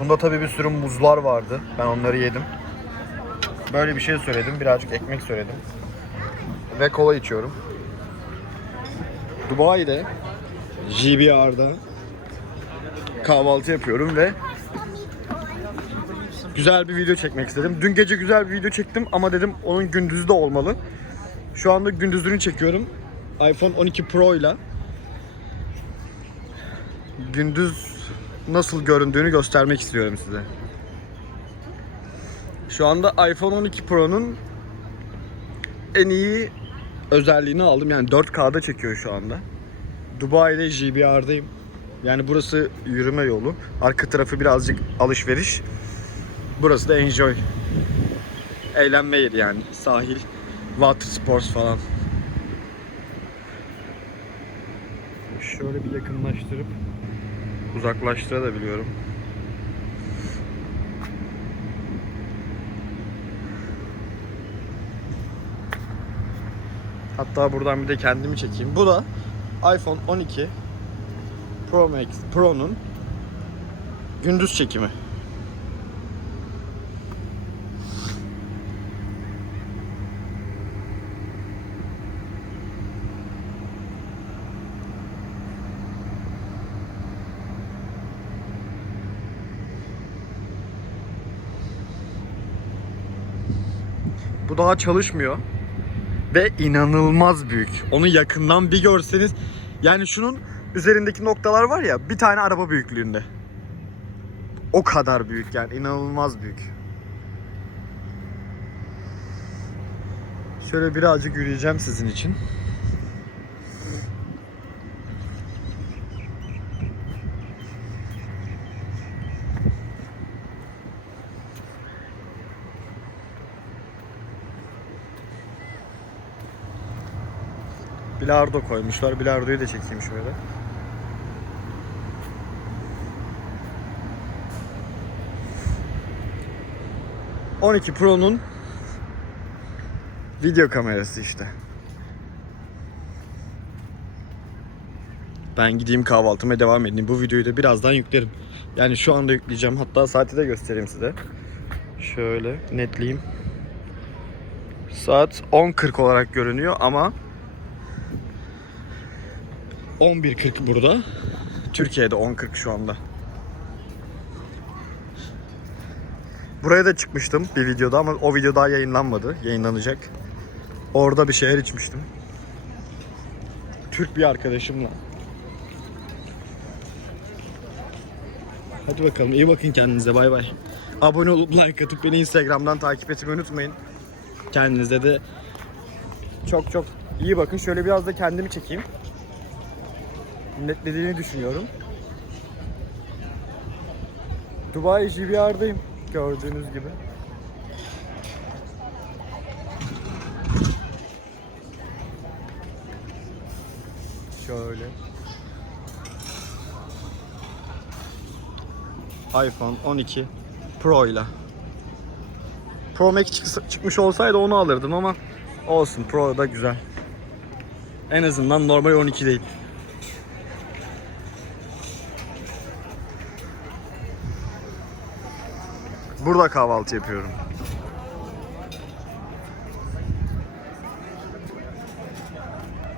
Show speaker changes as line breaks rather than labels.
Bunda tabii bir sürü muzlar vardı. Ben onları yedim. Böyle bir şey söyledim. Birazcık ekmek söyledim. Ve kola içiyorum. Dubai'de GBR'da kahvaltı yapıyorum ve güzel bir video çekmek istedim. Dün gece güzel bir video çektim ama dedim onun gündüzü de olmalı. Şu anda gündüzünü çekiyorum. iPhone 12 Pro ile gündüz nasıl göründüğünü göstermek istiyorum size. Şu anda iPhone 12 Pro'nun en iyi özelliğini aldım. Yani 4K'da çekiyor şu anda. Dubai'de GBR'dayım. Yani burası yürüme yolu. Arka tarafı birazcık alışveriş. Burası da enjoy. Eğlenme yeri yani. Sahil, water sports falan. Şöyle bir yakınlaştırıp uzaklaştırabiliyorum. Hatta buradan bir de kendimi çekeyim. Bu da iPhone 12 Pro Max Pro'nun gündüz çekimi. Bu daha çalışmıyor. Ve inanılmaz büyük. Onu yakından bir görseniz yani şunun üzerindeki noktalar var ya bir tane araba büyüklüğünde. O kadar büyük yani inanılmaz büyük. Şöyle birazcık yürüyeceğim sizin için. Bilardo koymuşlar. Bilardoyu da çekeyim şöyle. ...12 Pro'nun... ...video kamerası işte. Ben gideyim kahvaltıma devam edeyim. Bu videoyu da birazdan yüklerim. Yani şu anda yükleyeceğim. Hatta saati de göstereyim size. Şöyle netleyeyim. Saat 10.40 olarak görünüyor ama 11.40 burada. Türkiye'de 10.40 şu anda. Buraya da çıkmıştım bir videoda ama o video daha yayınlanmadı. Yayınlanacak. Orada bir şeyler içmiştim. Türk bir arkadaşımla. Hadi bakalım iyi bakın kendinize bay bay. Abone olup like atıp beni Instagram'dan takip etmeyi unutmayın. Kendinize de çok çok iyi bakın. Şöyle biraz da kendimi çekeyim netlediğini düşünüyorum. Dubai GBR'dayım gördüğünüz gibi. Şöyle. iPhone 12 Pro ile. Pro Max çıkmış olsaydı onu alırdım ama olsun Pro da güzel. En azından normal 12 değil. Burada kahvaltı yapıyorum.